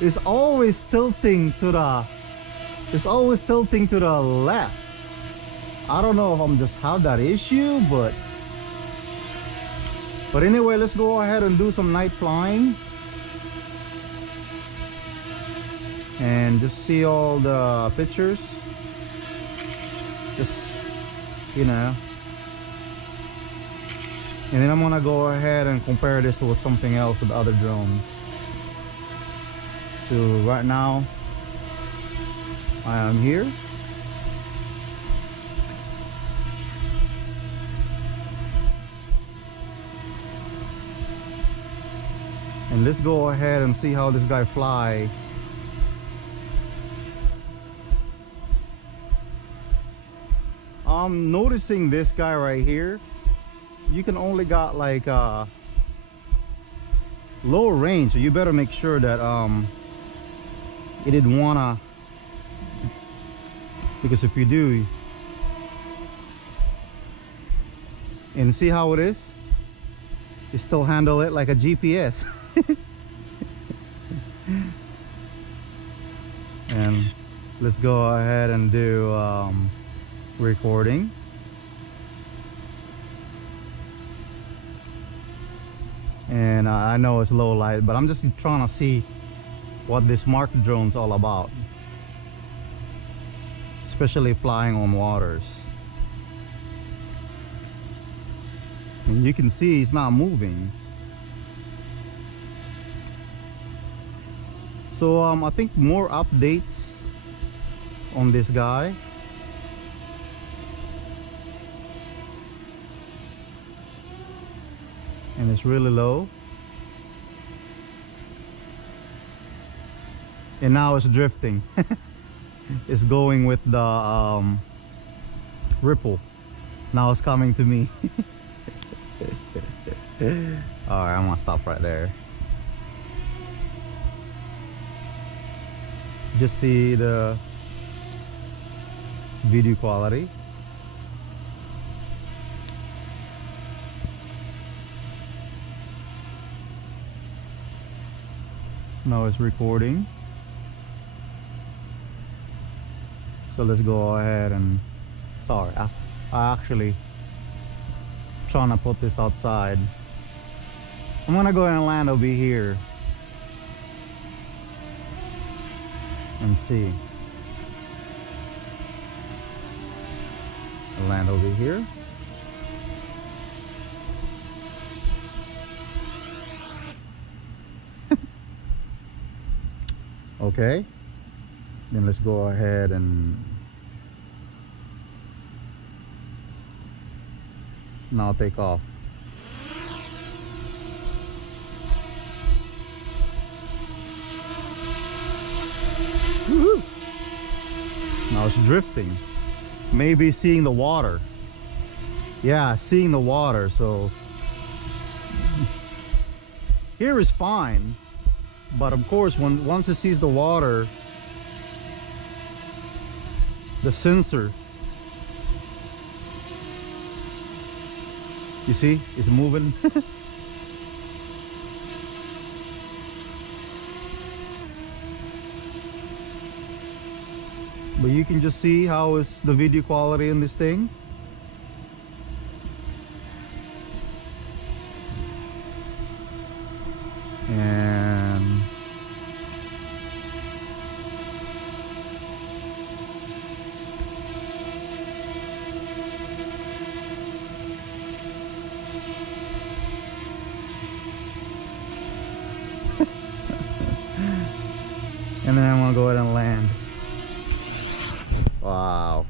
It's always tilting to the left. I don't know if I'm just have that issue, but anyway, let's go ahead and do some night flying and just see all the pictures. Just, you know, and then I'm gonna go ahead and compare this with something else with other drones. So right now I am here. And let's go ahead and see how this guy fly. I'm noticing this guy right here. You can only got like low range, so you better make sure that it didn't wanna, because if you do, and see how it is, you still handle it like a GPS. And let's go ahead and do recording. And I know it's low light, but I'm just trying to see what this Mark drone's all about, especially flying on waters. And you can see it's not moving. So I think more updates on this guy. And it's really low. And now it's drifting. It's going with the ripple. Now it's coming to me. Alright, I'm gonna stop right there. Just see the video quality. Now it's recording. So let's go ahead and, sorry, I actually trying to put this outside. I'm gonna go and land over here and see. I'll land over here. Okay, then let's go ahead and now take off. Woohoo! Now it's drifting. Maybe seeing the water. Yeah, seeing the water. So here is fine. But of course, once it sees the water, the sensor, you see, it's moving. But you can just see how is the video quality in this thing. And and then I'm gonna go ahead and land. Wow.